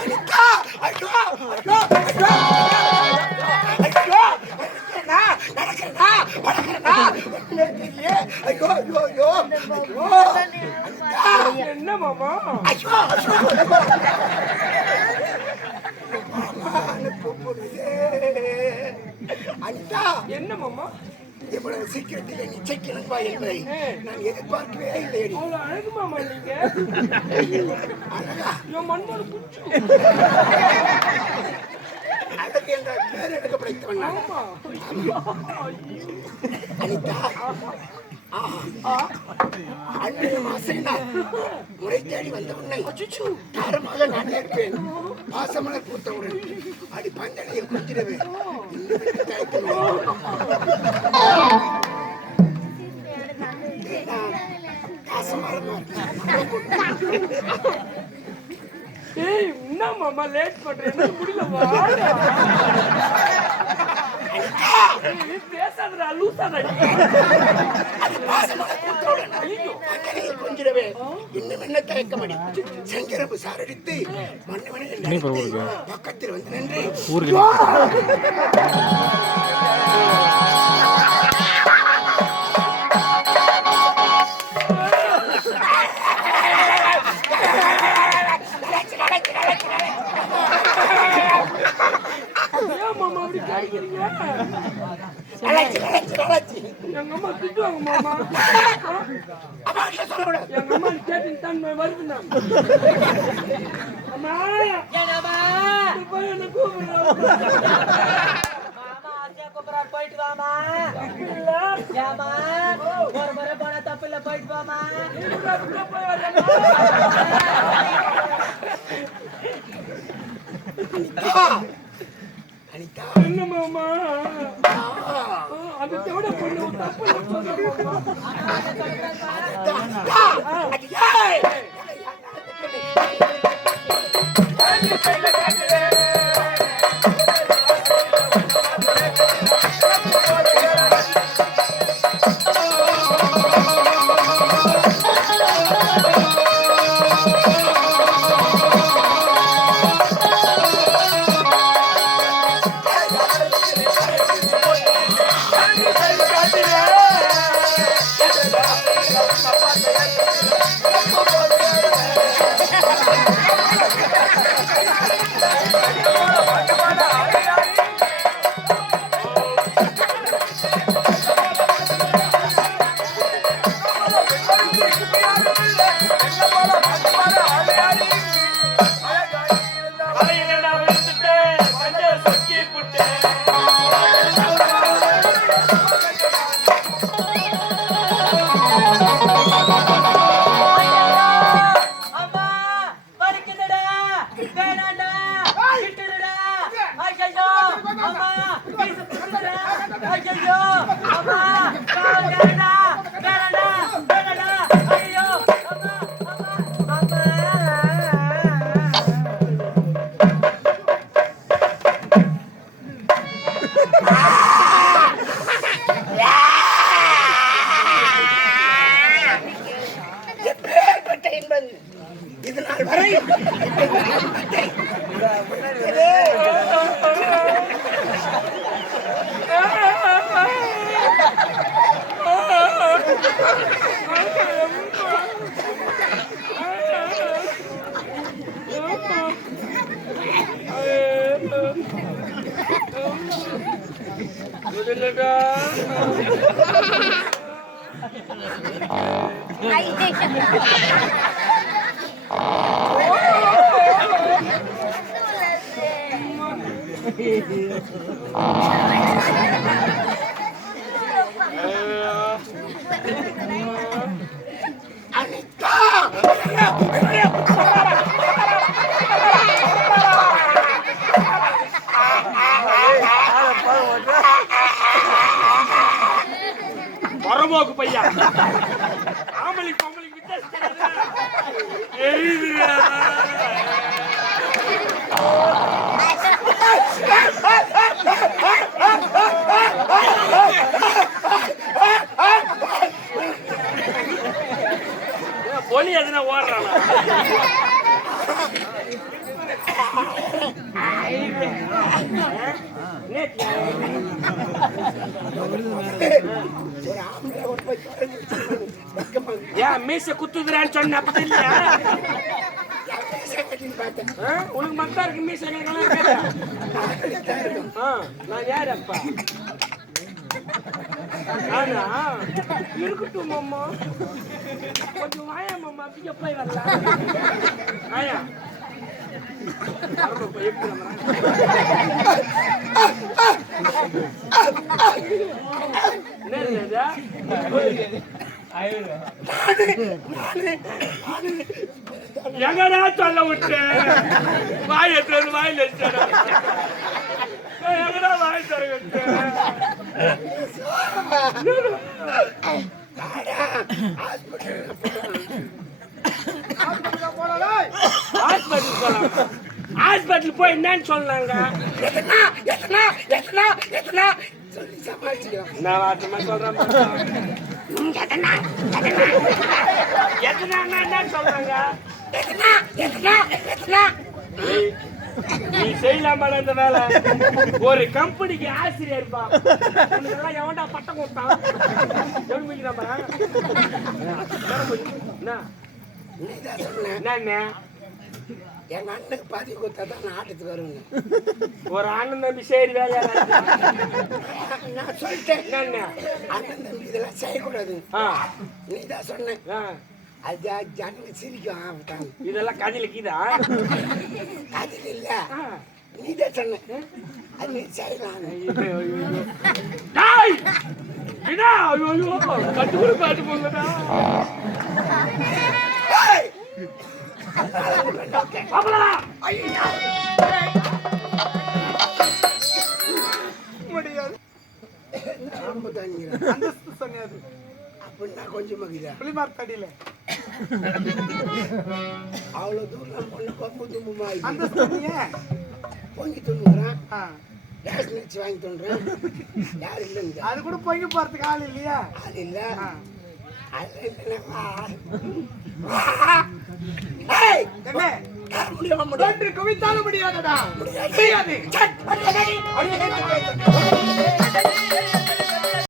அனிதா ஐயோ ஐயோ ஐயோ ஐயோ நடக்கிறதா ஐயோ ஐயோ ஐயோ என்ன மாமா? ஐயோ ஐயோ அனிதா என்ன மாமா? இவ்வளவு சீக்கிரத்தில் நிச்சயிக்கணும்பா என்பதை நான் எதிர்பார்க்கவே இல்லை. அழகு மாமா நீங்க. அழகா மண்மோடு புச்சு அழகு என்ற பேர் எடுக்க படைத்தவன். அனிதா அன்றைய மாசம் முறை தேடி வந்த உன்னை தாரமாக நான் ஏற்பேன். பாசமலர் பூத்தவுடன் அடி பந்தனையை குத்திடுவேன். என்ன மாமா லேட் பண்றேன் முடியலவா? பேசாதடா லூசாடா. இன்னும் என்ன தயக்கமடி செங்கரம்பு சாரடித்து மன்னவனை பக்கத்தில் வந்து நின்று எங்க அம்மா திட்டுவாங்க மாமா. எங்க அம்மா கேட்டு தான் வருது. அம்மா என்ன கூப்பிடுறோம் போயிட்டு வாமா. ஒரு முறை போன தப்பில்ல போயிட்டு வாமா. அனிதா என்ன மாமா? அந்த தேவட பொண்ணு தப்பு இதனால் வரை பரமோக்கு பையா ஆம்பளை பொம்பளை வித்தியாசம் பொலி எதுனா ஓடுறானா ஏன் மீச குத்துதுறான்னு சொன்ன அப்படி இல்லையா? உனக்கு மத்தா இருக்கு மீச நான் யாரு அப்பா? ஆனா இருக்கட்டும் மாமா, கொஞ்சம் வாயா மாமா, அப்படியே போய் வரலாம். ஆயா எங்கடா சொல்ல விட்டு வாயத்துல வாயில எங்கடா வாய் தர விட்டு ஹாஸ்பிட்டல் போய் என்னன்னு சொன்னாங்க? நான் வாட்டமா சொல்றேன். என்ன சொல்றாங்க? நீ செய்யலாமா இந்த வேலை? ஒரு கம்பெனிக்கு ஆசிரியர் இருப்பா, எவன்டா பட்டம் கொடுத்தான்? என்ன எங்க அண்ணனுக்கு பாதி கொடுத்தா தான் நான் ஆட்டத்துக்கு வருவேன். ஒரு அண்ணன் தம்பி சரி வேலையா? நான் சொல்லிட்டேன், என்ன அண்ணன் தம்பி இதெல்லாம் செய்யக்கூடாது. நீ தான் சொன்ன, அது ஜனங்க சிரிக்கும். இதெல்லாம் கதிலுக்குதா? அதில் இல்ல, நீ தான் சொன்ன, அது நீ செய்யலாம். கட்டுக்கூட பாட்டு போங்கடா. முடியாது அப்படின்னா கொஞ்சம் மகிழா புளிமார்த்தடியில அவ்வளவு தூரம் பொண்ணு பம்பு தும்புமா அந்த பொங்கி துண்ணுறான், ரேஷன் அரிசி வாங்கி துண்றேன். யாரு இல்லைங்க, அது கூட பொங்கி போறதுக்கு ஆள் இல்லையா? அது இல்ல, குவித்தாலும் முடியாதடா. முடியாது.